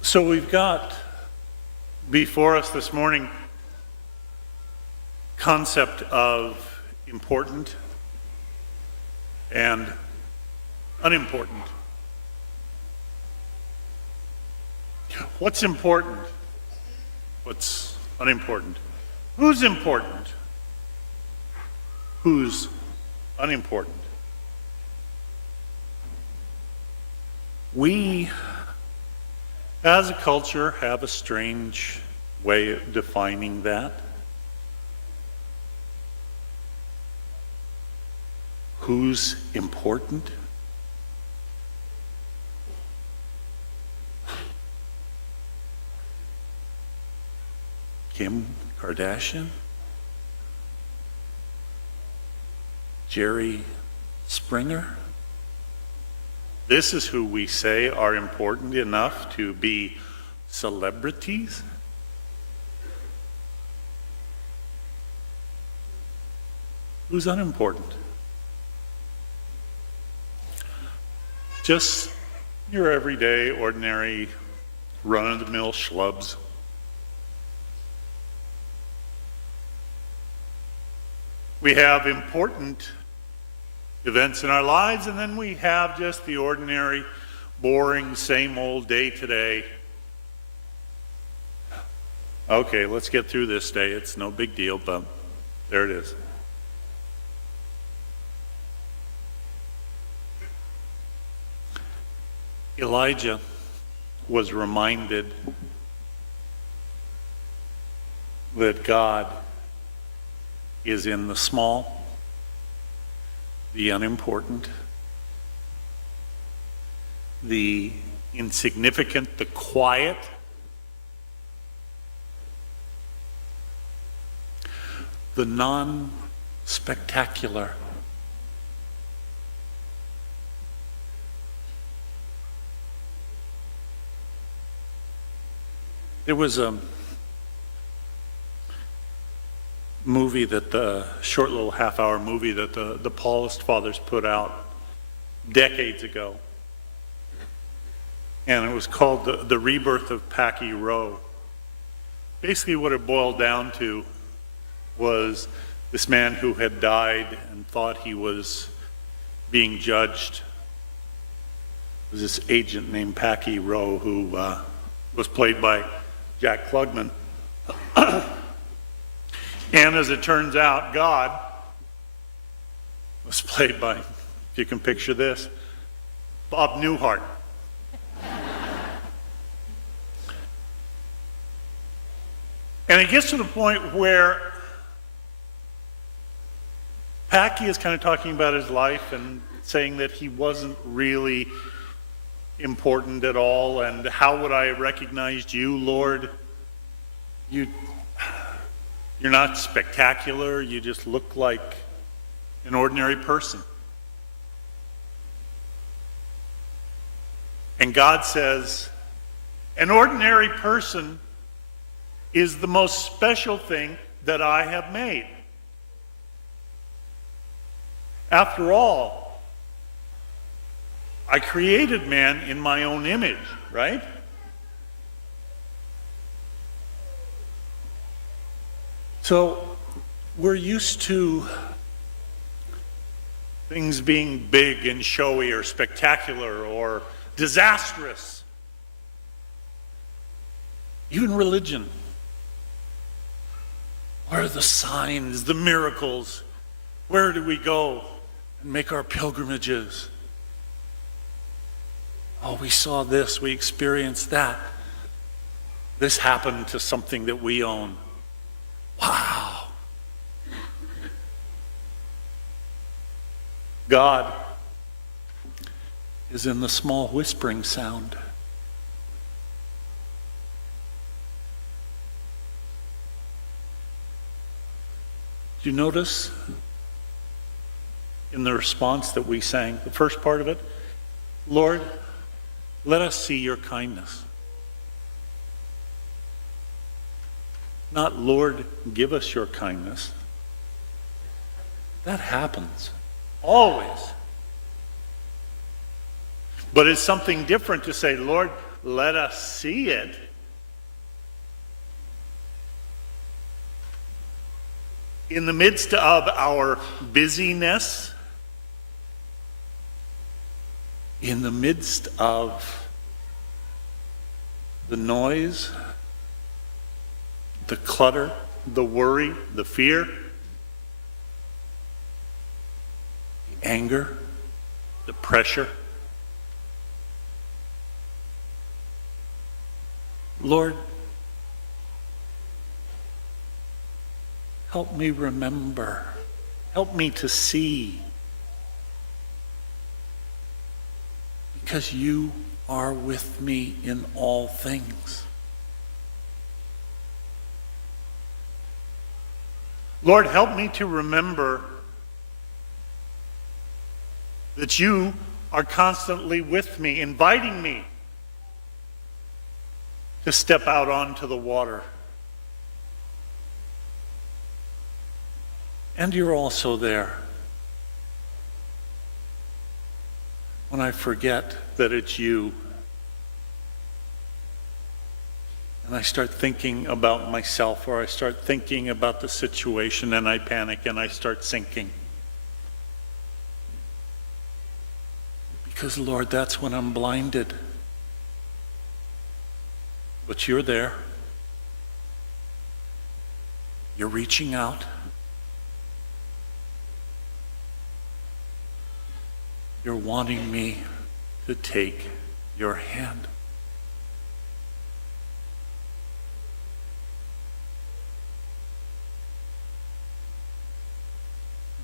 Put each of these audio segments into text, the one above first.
So we've got before us this morning concept of important and unimportant. What's important? What's unimportant? Who's important? Who's unimportant? We, as a culture, have a strange way of defining that. Who's important? Kim Kardashian? Jerry Springer? This is who we say are important enough to be celebrities? Who's unimportant? Just your everyday, ordinary, run-of-the-mill schlubs. We have important events in our lives, and then we have just the ordinary, boring, same old day today. Okay, let's get through this day. It's no big deal, but there it is. Elijah was reminded that God is in the small, the unimportant, the insignificant, the quiet, the non-spectacular. There was a movie that the short little half-hour movie that the Paulist Fathers put out decades ago, and it was called the Rebirth of Packy Rowe. Basically what it boiled down to was this man who had died and thought he was being judged. It was this agent named Packy Rowe who was played by Jack Klugman. And as it turns out, God was played by, if you can picture this, Bob Newhart. And it gets to the point where Packy is kind of talking about his life and saying that he wasn't really important at all, and how would I have recognized you, Lord? You're not spectacular, you just look like an ordinary person. And God says, an ordinary person is the most special thing that I have made. After all, I created man in my own image, right? So we're used to things being big and showy or spectacular or disastrous. Even religion. Where are the signs, the miracles? Where do we go and make our pilgrimages? Oh, we saw this, we experienced that. This happened to something that we own. Wow. God is in the small whispering sound. Do you notice in the response that we sang, the first part of it, Lord, let us see your kindness. Not, Lord, give us your kindness. That happens, always. But it's something different to say, Lord, let us see it. In the midst of our busyness, in the midst of the noise, the clutter, the worry, the fear, the anger, the pressure, Lord, help me remember. Help me to see. Because you are with me in all things. Lord, help me to remember that you are constantly with me, inviting me to step out onto the water. And you're also there when I forget that it's you. And I start thinking about myself, or I start thinking about the situation, and I panic and I start sinking. Because, Lord, that's when I'm blinded. But you're there. You're reaching out. You're wanting me to take your hand.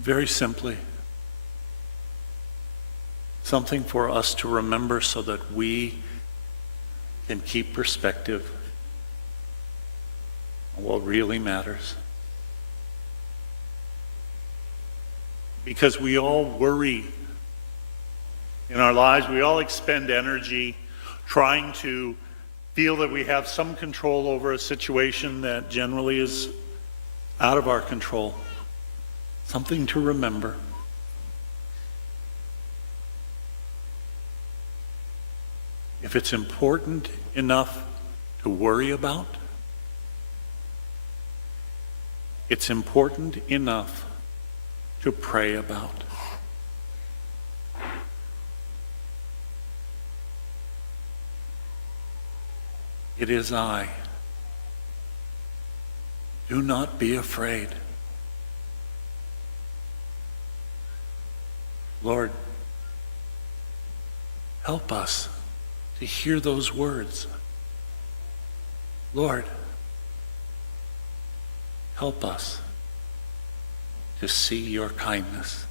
Very simply, something for us to remember so that we can keep perspective on what really matters. Because we all worry in our lives, we all expend energy trying to feel that we have some control over a situation that generally is out of our control. Something to remember. If it's important enough to worry about, it's important enough to pray about. It is I. Do not be afraid. Lord, help us to hear those words. Lord, help us to see your kindness.